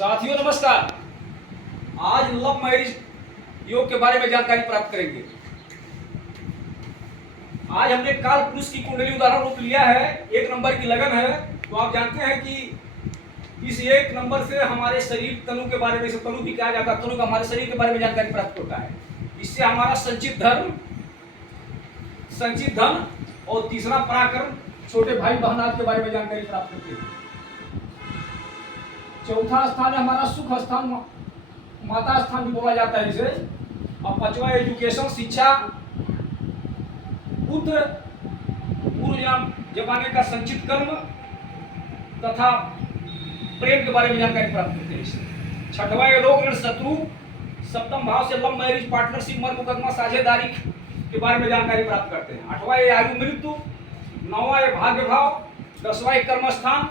साथियों नमस्कार। आज लव मैरिज योग के बारे में जानकारी प्राप्त करेंगे। आज हमने काल पुरुष की कुंडली उदाहरण रूप लिया है। 1 नंबर की लगन है, तो आप जानते हैं कि इस 1 नंबर से हमारे शरीर तनु के बारे में, इसे तनु भी कहा जाता है, तनु का हमारे शरीर के बारे में जानकारी प्राप्त होता है। इससे हमारा संचित धन और तीसरा पराक्रम, छोटे भाई बहन आदि के बारे में जानकारी प्राप्त होती है। चौथा स्थान है हमारा सुख स्थान, माता स्थान भी बोला जाता है इसे। और 5वां एजुकेशन, शिक्षा, पुत्र, पूर्व जमाने का संचित कर्म तथा प्रेम के बारे में जानकारी प्राप्त करते हैं इससे। 6वां रोग ऋण शत्रु, 7वां भाव से लव मैरिज, पार्टनरशिप, मर्म मुकदमा, साझेदारी के बारे में जानकारी प्राप्त करते हैं। 8वां आयु मृत्यु, 9वां भाग्य भाव, 10वां कर्म स्थान,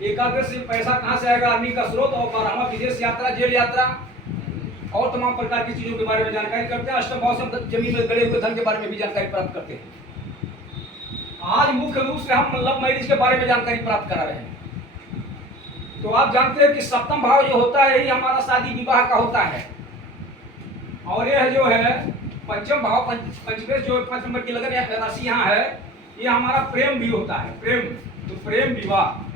11वें से पैसा कहाँ से आएगा, अर्निंग का स्रोत, और 12वां विदेश यात्रा, जेल यात्रा और तमाम प्रकार की चीजों के बारे में जानकारी करते हैं। 8वां भाव से जमीन में गड़े हुए धन के बारे में भी जानकारी प्राप्त करते हैं। आज मुख्य रूप से हम लव मैरिज के बारे में जानकारी प्राप्त करा रहे हैं। तो आप जानते हैं कि 7वां भाव जो होता है ये हमारा शादी विवाह का होता है, और यह जो है 5वां भाव, पंचमेश जो 5 नंबर की लगन राशि यहाँ है, ये हमारा प्रेम भी होता है। प्रेम, तो प्रेम विवाह।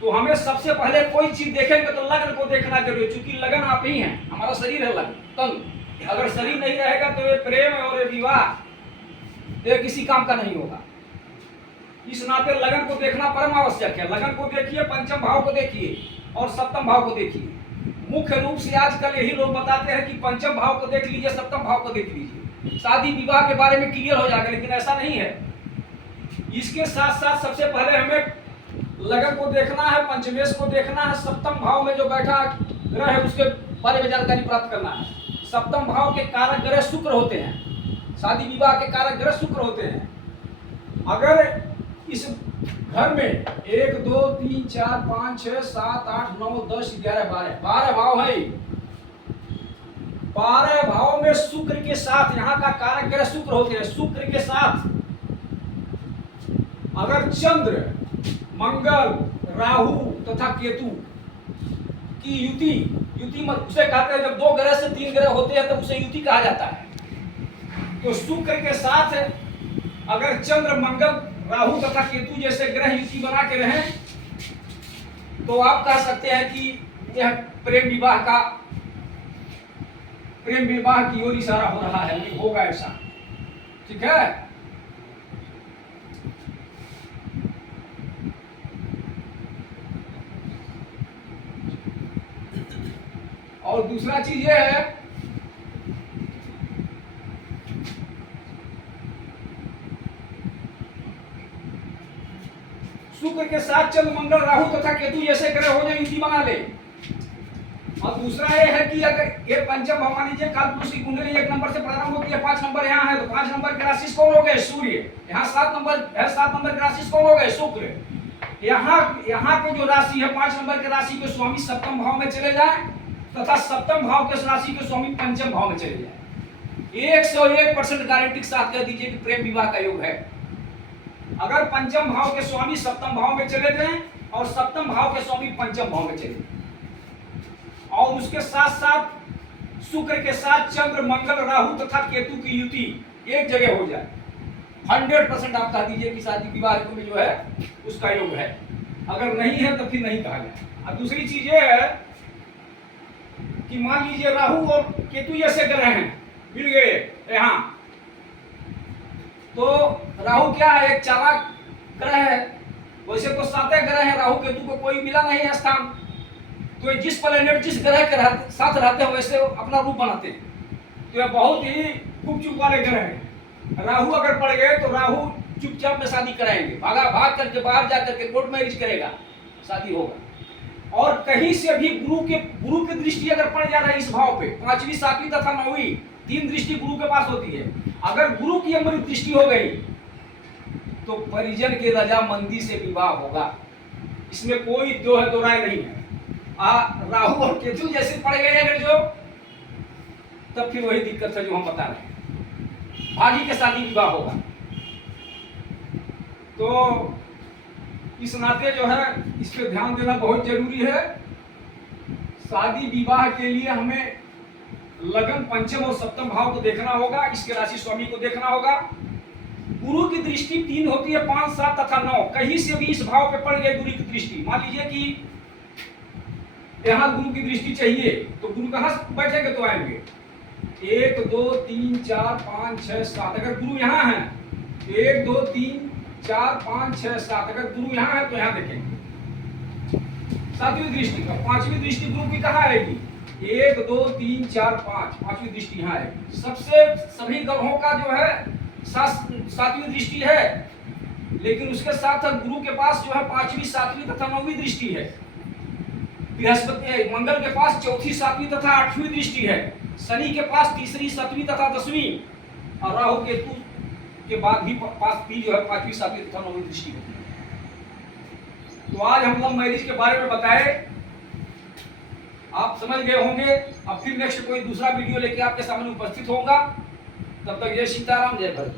तो हमें सबसे पहले कोई चीज देखेंगे तो लगन को देखना जरूरी है, क्योंकि लगन आप ही हैं, हमारा शरीर है लगन, तन। अगर शरीर नहीं रहेगा तो ये प्रेम और ये विवाह ये किसी काम का नहीं होगा। इस नाते लगन को देखना परम आवश्यक है। लगन को देखिए, 5वां भाव को देखिए और 7वां भाव को देखिए। मुख्य रूप से आजकल यही लोग बताते हैं कि 5वां भाव को देख लीजिए, 7वां भाव को देख लीजिए, शादी विवाह के बारे में क्लियर हो जाएगा, लेकिन ऐसा नहीं है। इसके साथ साथ सबसे पहले हमें लगन को देखना है, पंचमेश को देखना है, 7वां भाव में जो बैठा ग्रह है उसके बारे में जानकारी प्राप्त करना है। 7वां भाव के कारक ग्रह शुक्र होते हैं, शादी विवाह के कारक ग्रह शुक्र होते हैं। अगर इस घर में 1 2 3 4 5 6 7 8 9 10 11 12 भाव है। 12 भाव में शुक्र के साथ, यहाँ का कारक ग्रह शुक्र होते हैं, शुक्र के साथ अगर चंद्र, मंगल, राहु तथा केतु की युति मत उसे कहते हैं। जब 2 ग्रह से 3 ग्रह होते हैं तब उसे युति कहा जाता है। तो शुक्र के साथ अगर चंद्र, मंगल, राहु तथा केतु जैसे ग्रह युति बना के रहें तो आप कह सकते हैं कि यह प्रेम विवाह की ओर इशारा हो रहा है, होगा ऐसा। ठीक है। और दूसरा चीज यह है शुक्र के साथ चंद्र, मंगल, राहु तथा केतु जैसे ग्रह हो जाए, युति बना ले। और दूसरा यह है कि अगर ये 5वां भाव, मान लीजिए काल पुरुष की कुंडली 1 नंबर से प्रारंभ होती है, 5 नंबर यहाँ है, तो 5 नंबर के राशि कौन हो गए, सूर्य। यहाँ 7 नंबर है, 7 नंबर के राशि कौन हो गए, शुक्र। यहाँ के जो राशि है 5 नंबर के राशि के स्वामी 7वां भाव में चले जाए तथा 7वां भाव के राशि के स्वामी 5वां भाव में चले जाए। 101% गारंटी के साथ कह दीजिए कि प्रेम विवाह का योग है। अगर 5वां भाव के स्वामी 7वां भाव में चले जाएं और 7वां भाव के स्वामी 5वां भाव में चले जाएं, और उसके साथ साथ शुक्र के साथ चंद्र, मंगल, राहु तथा केतु की युति एक जगह हो जाए, 100% आप कह दीजिए कि शादी विवाह में जो है उसका योग है। अगर नहीं है तो फिर नहीं कहा जाए। और दूसरी चीज ये है कि मान लीजिए राहु और केतु जैसे ग्रह हैं, मिल गए यहाँ, तो राहु क्या है, एक चालाक ग्रह है। वैसे तो 7 ग्रह है, राहु केतु को कोई मिला नहीं है स्थान। तो जिस प्लैनेट जिस ग्रह के साथ रहते हैं वैसे अपना रूप बनाते हैं। तो ये बहुत ही गुपचुप वाले ग्रह हैं। राहु अगर पड़ गए तो राहु चुपचाप में शादी कराएंगे, भाग करके बाहर जा करके कोर्ट मैरिज करेगा, शादी होगा। और कहीं से भी गुरु की दृष्टि अगर पड़ जा रहा है इस भाव पे, 5वीं 7वीं तथा 9वीं 3 दृष्टि गुरु के पास होती है। अगर गुरु की अमृत दृष्टि हो गई तो परिजन के रजामंदी से विवाह होगा, इसमें कोई दो राय नहीं है। राहु और केतु जैसे पड़ गए अगर जो, तब फिर वही दिक्कत है जो हम बता रहे हैं, भागी के शादी विवाह होगा। तो इस नाते जो है इस पे ध्यान देना बहुत जरूरी है। शादी विवाह के लिए हमें लगन पंचम और सप्तम भाव को देखना होगा, इसके राशि स्वामी को देखना होगा। गुरु की दृष्टि 3 होती है, 5, 7 तथा 9। कहीं से भी इस भाव पे पड़ गई गुरु की दृष्टि, मान लीजिए कि यहाँ गुरु की दृष्टि चाहिए, तो गुरु कहाँ बैठेंगे तो आएंगे 1 2 3 4 5 6 7। अगर गुरु यहाँ है 1 2 3 4 5 6 7, अगर गुरु यहाँ है तो यहाँ देखेंगे 7वीं दृष्टि का। 5वीं दृष्टि गुरु की कहाँ आएगी 1 2 3 4 5, 5वीं दृष्टि यहाँ आएगी। सबसे सभी ग्रहों का जो है 7वीं दृष्टि है, लेकिन उसके साथ गुरु के पास जो है 5वीं 7वीं तथा 9वीं दृष्टि है। बृहस्पति मंगल के पास 4थी 7वीं तथा 8वीं दृष्टि है। शनि के पास 3री 7वीं तथा 10वीं, और राहु केतु के बाद भी पास भी जो है 5वीं 7वीं तथा 9वीं दृष्टि होती है। तो आज हम लव मैरिज के बारे में बताए, आप समझ गए होंगे। अब फिर नेक्स्ट कोई दूसरा वीडियो लेके आपके सामने उपस्थित होगा। तब तक जय सीताराम, जय भरत।